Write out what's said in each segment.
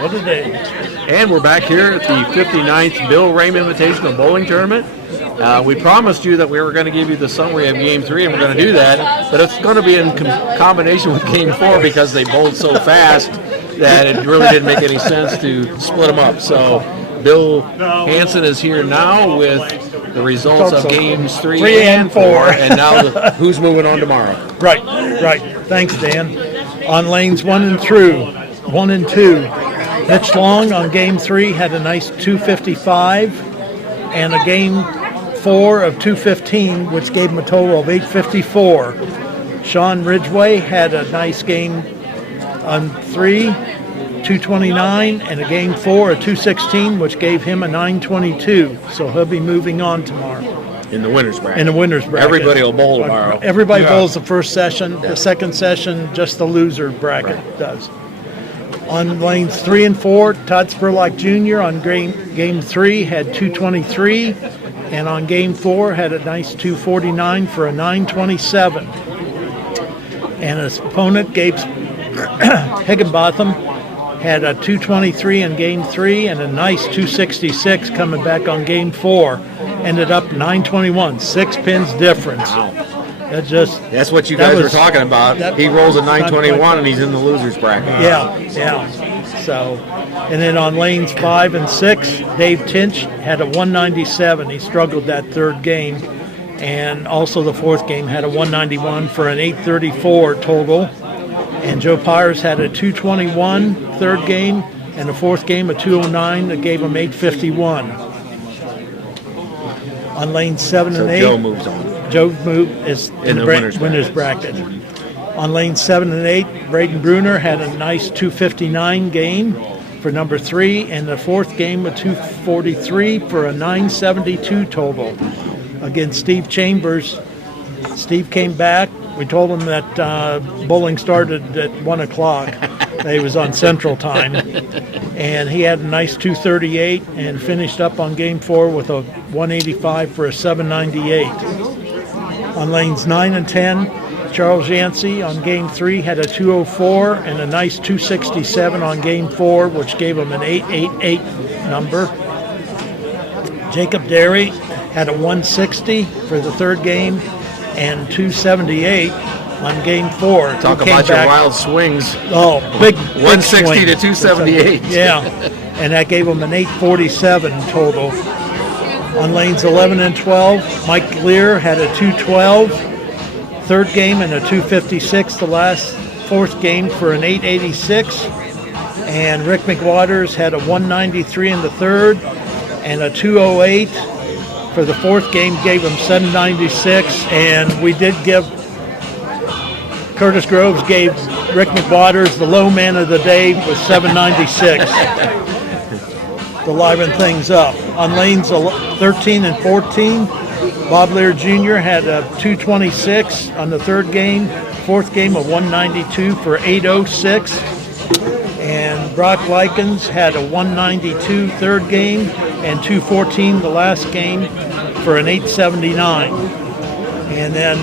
What a day. And we're back here at the 59th Bill Rahm Invitational Bowling Tournament. We promised you that we were going to give you the summary of Game 3, and we're going to do that. But it's going to be in combination with Game 4 because they bowled so fast that it really didn't make any sense to split them up. So Bill Hansen is here now with the results of Games 3 and 4. And now who's moving on tomorrow. Right. Thanks, Dan. On lanes 1 and 2, Mitch Long on Game 3 had a nice 255 and a Game 4 of 215, which gave him a total of 854. Sean Ridgway had a nice game on 3, 229, and a Game 4 of 216, which gave him a 922. So he'll be moving on tomorrow. In the winner's bracket. Everybody will bowl tomorrow. Everybody bowls the first session. The second session, just the loser bracket does. On lanes 3 and 4, Todd Spurlock Jr. on game 3 had 223, and on Game 4 had a nice 249 for a 927. And his opponent, Gabe Higginbotham, had a 223 in Game 3 and a nice 266 coming back on Game 4. Ended up 921, 6 pins difference. Wow. That's what you guys were talking about. He rolls a 921 and he's in the loser's bracket. Yeah. So, and then on lanes 5 and 6, Dave Tinch had a 197. He struggled that third game. And also the fourth game had a 191 for an 834 total. And Joe Pyers had a 221 third game, and the fourth game a 209 that gave him 851. On lane 7 and 8, Joe moves on. Joe is in the winner's bracket. On lane 7 and 8, Braden Bruner had a nice 259 game for number 3, and the fourth game a 243 for a 972 total. Against Steve Chambers. Steve came back. We told him that bowling started at 1 o'clock. He was on Central Time. And he had a nice 238 and finished up on Game 4 with a 185 for a 798. On lanes 9 and 10, Charles Yancey on Game 3 had a 204 and a nice 267 on Game 4, which gave him an 888 number. Jacob Derry had a 160 for the third game and 278 on Game 4. Talk about your wild swings. Oh, big 160 swing. to 278. Yeah, and that gave him an 847 total. On lanes 11 and 12, Mike Lear had a 212 third game and a 256 the fourth game for an 886. And Rick McWaters had a 193 in the third and a 208 for the fourth game, gave him 796. And we did give Curtis Groves gave Rick McWaters the low man of the day with 796 to liven things up. On lanes 13 and 14, Bob Lear Jr. had a 226 on the third game, fourth game a 192 for 806. And Brock Likens had a 192 third game and 214 the last game for an 879. And then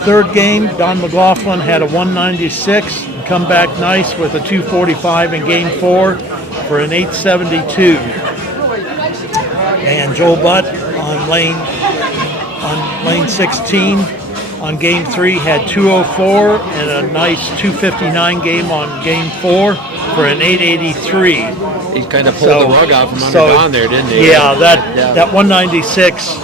third game, Don McLaughlin had a 196 and come back nice with a 245 in Game 4 for an 872. And Joel Butt on lane 16 on Game 3 had 204 and a nice 259 game on Game 4 for an 883. He kind of pulled the rug out from under Don there, didn't he? Yeah, that 196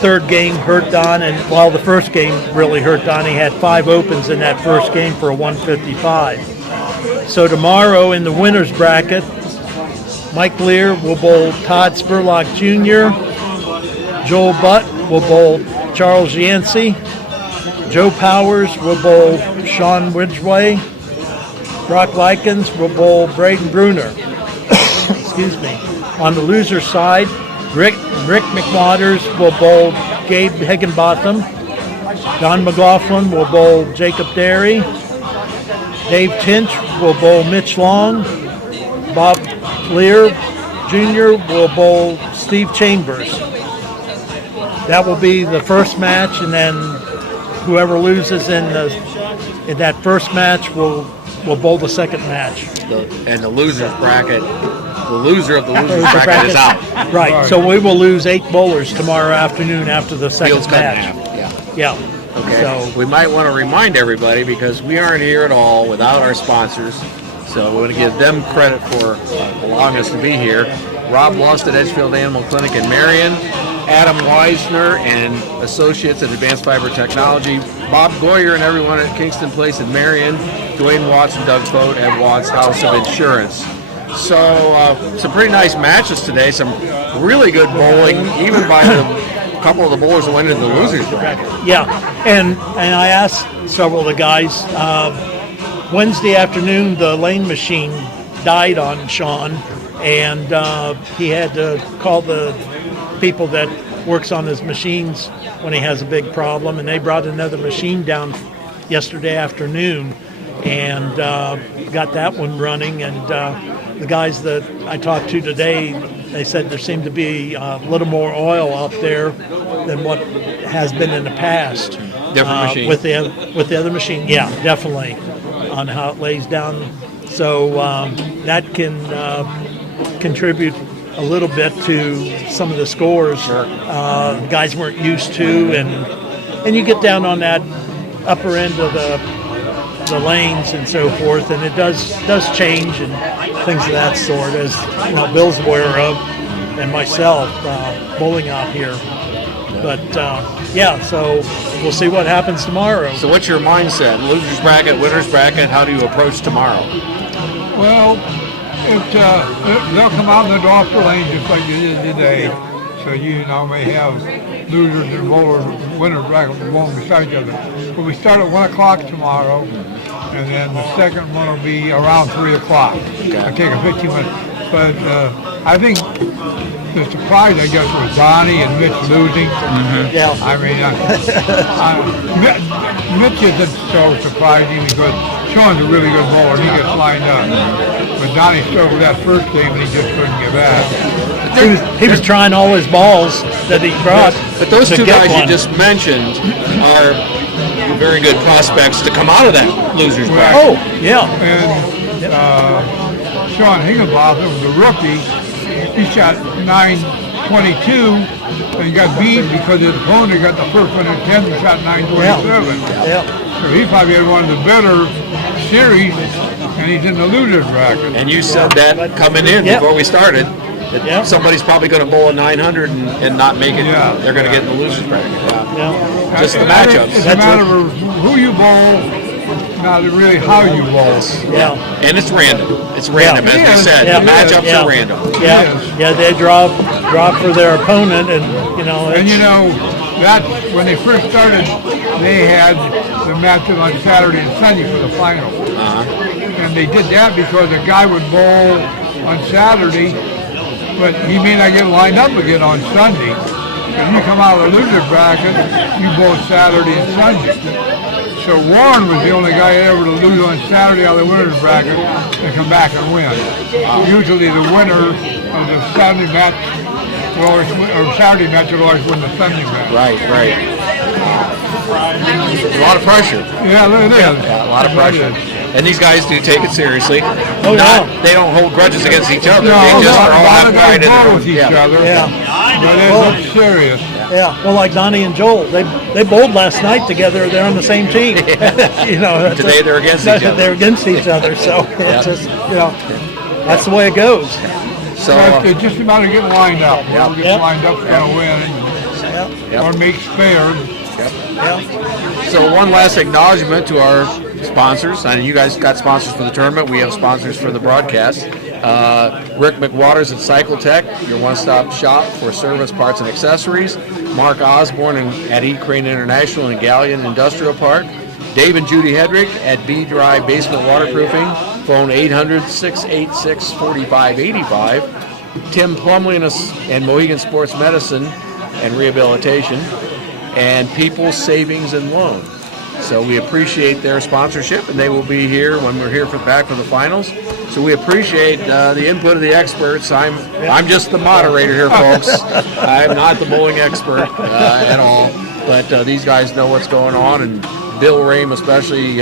third game hurt Don, and while the first game really hurt Don, he had 5 opens in that first game for a 155. So tomorrow in the winner's bracket, Mike Lear will bowl Todd Spurlock Jr., Joel Butt will bowl Charles Yancey, Joe Powers will bowl Sean Ridgway, Brock Likens will bowl Braden Bruner. Excuse me. On the loser side, Rick McWaters will bowl Gabe Higginbotham. Don McLaughlin will bowl Jacob Derry. Dave Tinch will bowl Mitch Long. Bob Lear Jr. will bowl Steve Chambers. That will be the first match, and then whoever loses in that first match will will bowl the second match. And the loser's bracket, the loser of the loser's bracket is out. Right. So we will lose 8 bowlers tomorrow afternoon after the second Field's cut in match. half. Yeah. Okay. So We might want to remind everybody, because we aren't here at all without our sponsors. So we want to give them credit for allowing us to be here. Rob Lust at Edgefield Animal Clinic in Marion, Adam Weisner and Associates at Advanced Fiber Technology, Bob Goyer and everyone at Kingston Place in Marion, Dwayne Watts and Doug Fote at Watts House of Insurance. So some pretty nice matches today, some really good bowling, even by a couple of the bowlers that went into the losers bracket. yeah, and I asked several of the guys. Wednesday afternoon, the lane machine died on Sean, and he had to call the people that works on his machines when he has a big problem, and they brought another machine down yesterday afternoon and got that one running. And the guys that I talked to today, they said there seemed to be a little more oil out there than what has been in the past. Different machine. With the other machine, yeah, definitely, on how it lays down. So that can contribute a little bit to some of the scores guys weren't used to, and you get down on that upper end of the lanes and so forth, and it does change and things of that sort, as you know, Bill's aware of, and myself bowling out here. But yeah, so we'll see what happens tomorrow. So what's your mindset? Losers bracket, winners bracket, how do you approach tomorrow? Well, they'll come out in the offer lane just like you did today. So you may have losers and bowlers, winners bracket going beside each other. But we start at 1 o'clock tomorrow, and then the second one will be around 3 o'clock. Okay. I take a 15 minutes. But I think the surprise, I guess, was Donnie and Mitch losing. Yeah. I mean, Mitch isn't so surprising because Sean's a really good bowler. He gets lined up. But Donnie struggled that first game, and he just couldn't get back. He was trying all his balls that he brought. But those to two get guys one. you just mentioned are very good prospects to come out of that losers bracket. Oh, yeah. And Sean Higginbotham, the rookie, he shot 922 and got beat because his opponent got the first one at 10 and shot 927. Yeah. So he probably had one of the better series, and he's in the losers bracket. And you said that coming in Yep. before we started, that Yep. somebody's probably going to bowl a 900 and not make it. Yeah. They're going to get in the losers bracket. Yeah. Just the And I think matchups. It's a matter of who you bowl, not really how you bowl. Yeah. And it's random. It's random, as we Yeah. said. Yeah. The matchups Yeah. are random. Yeah. Yes. Yeah. They draw for their opponent, and And that when they first started, they had the matches on Saturday and Sunday for the final. And they did that because a guy would bowl on Saturday, but he may not get lined up again on Sunday. If you come out of the loser bracket, you bowl Saturday and Sunday. So Warren was the only guy ever to lose on Saturday out of the winner's bracket and come back and win. Usually the winner of the Saturday match will always win, or Saturday match will always win the Sunday match. Right. A lot of pressure. Yeah, it is. Yeah, a lot of pressure. And these guys do take it seriously. Oh, yeah. They don't hold grudges against each other. No, They just a all lot have of pride guys in their bowl own. with each Yeah. other. Yeah. But it's serious. Yeah. Well, like Donnie and Joel, they bowled last night together. They're on the same team. That's Today they're against each other. They're against each other. So it's just that's the way it goes. So But it's just a matter of getting lined up. Whoever gets Yep. lined up is going to win, or make spared. Yeah. So one last acknowledgement to our sponsors. I know you guys got sponsors for the tournament. We have sponsors for the broadcast. Rick McWaters at Cycletech, your one-stop shop for service, parts, and accessories. Mark Osborne at E-Crane International and Galleon Industrial Park. Dave and Judy Hedrick at B-Dry Basement Waterproofing. Phone 800-686-4585. Tim Plumley and Mohegan Sports Medicine and Rehabilitation. And People's Savings and Loan. So we appreciate their sponsorship, and they will be here when we're here back for the finals. So we appreciate the input of the experts. I'm just the moderator here, folks. I'm not the bowling expert at all, but these guys know what's going on, and Bill Rahm especially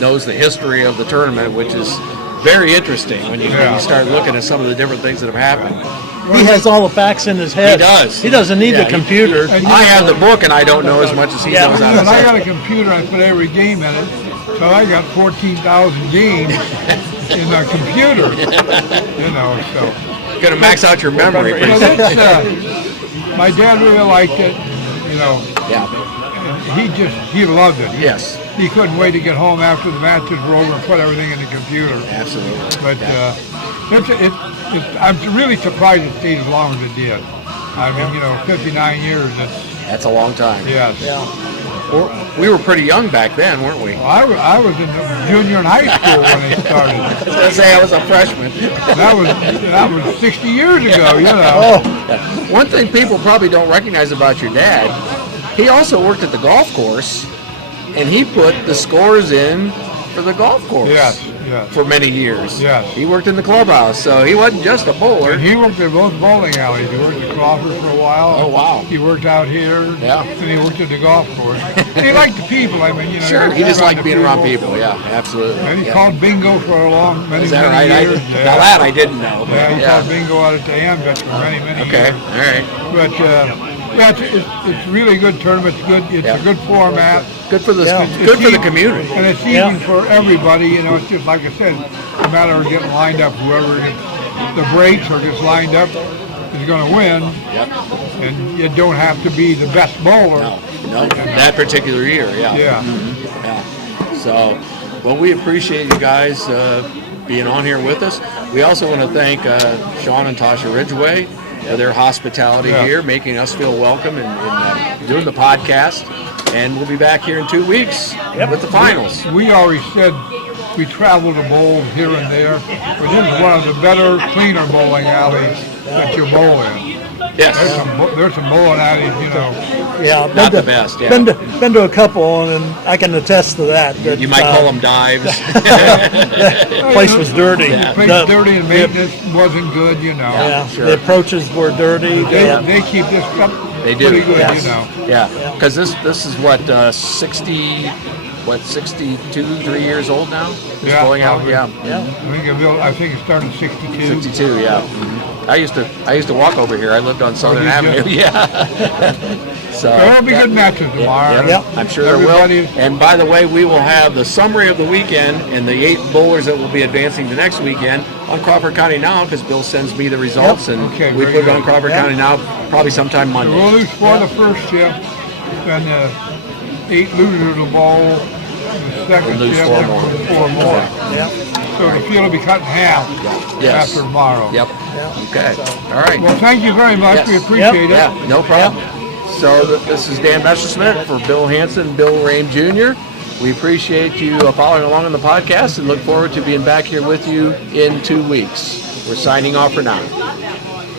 knows the history of the tournament, which is very interesting when you start looking at some of the different things that have happened. He has all the facts in his head. He does. He doesn't need the computer. I have the book, and I don't know as much as he knows out of I got a computer, I put every game in it, so I got 14,000 games in the computer, so. Going to max out your memory. So that's, my dad really liked it, Yeah. He loved it. Yes. He couldn't wait to get home after the matches were over and put everything in the computer. Absolutely. But I'm really surprised it stayed as long as it did. I mean, 59 years. That's a long time. Yes. Yeah. We were pretty young back then, weren't we? Well, I was in the junior and high school when they started. I was going to say I was a freshman. That was 60 years ago, One thing people probably don't recognize about your dad, he also worked at the golf course, and he put the scores in for the golf course. Yes. For many years. Yes. He worked in the clubhouse, so he wasn't just a bowler. And he worked at both bowling alleys. He worked at Crawford for a while. Oh, wow. He worked out here. Yeah. And he worked at the golf course. And he liked the people. I mean, Sure, he just liked being around people. Yeah, absolutely. And he called bingo for many Is that right? years. Now that I didn't know. Yeah, he called bingo out at the Ambit for many years. Okay, all right. But it's really good tournament. It's a good format. Good for the community. And it's easy for everybody. It's just like I said, no matter of getting lined up, whoever the breaks or gets lined up is going to win. Yep. And you don't have to be the best bowler. No, that particular year, yeah. Yeah. Mm-hmm. Yeah. So, well, we appreciate you guys being on here with us. We also want to thank Sean and Tasha Ridgway for their hospitality here, making us feel welcome and doing the podcast. And we'll be back here in 2 weeks with the finals. We always said we travel to bowl here and there, but this is one of the better, cleaner bowling alleys that you bowl in. Yes. There's some bowling alleys, Yeah, Not the best, yeah. Been to a couple, and I can attest to that. You might call them dives. The place was dirty. The place was dirty and maintenance wasn't good, Yeah, sure. the approaches were dirty. They keep this stuff They do. pretty good, Yeah, because this is what 62, 3 years old now. This bowling alley? I think it started in 62. 62, yeah. Mm-hmm. I used to walk over here. I lived on Southern Avenue. Yeah. So there'll be good matches tomorrow. Yep. I'm sure there will. And by the way, we will have the summary of the weekend and the 8 bowlers that will be advancing the next weekend on Crawford County Now, because Bill sends me the results, and we put it on Crawford County Now probably sometime Monday. We'll lose 4 the first shift, and 8 losers will bowl the second We'll lose shift, 4 more. 4 more. So the field will be cut in half after tomorrow. Yep. Okay. All right. Well, thank you very much. Yes. We appreciate it. Yeah, no problem. So this is Dan Messerschmidt for Bill Hansen, Bill Rahm Jr. We appreciate you following along on the podcast and look forward to being back here with you in 2 weeks. We're signing off for now.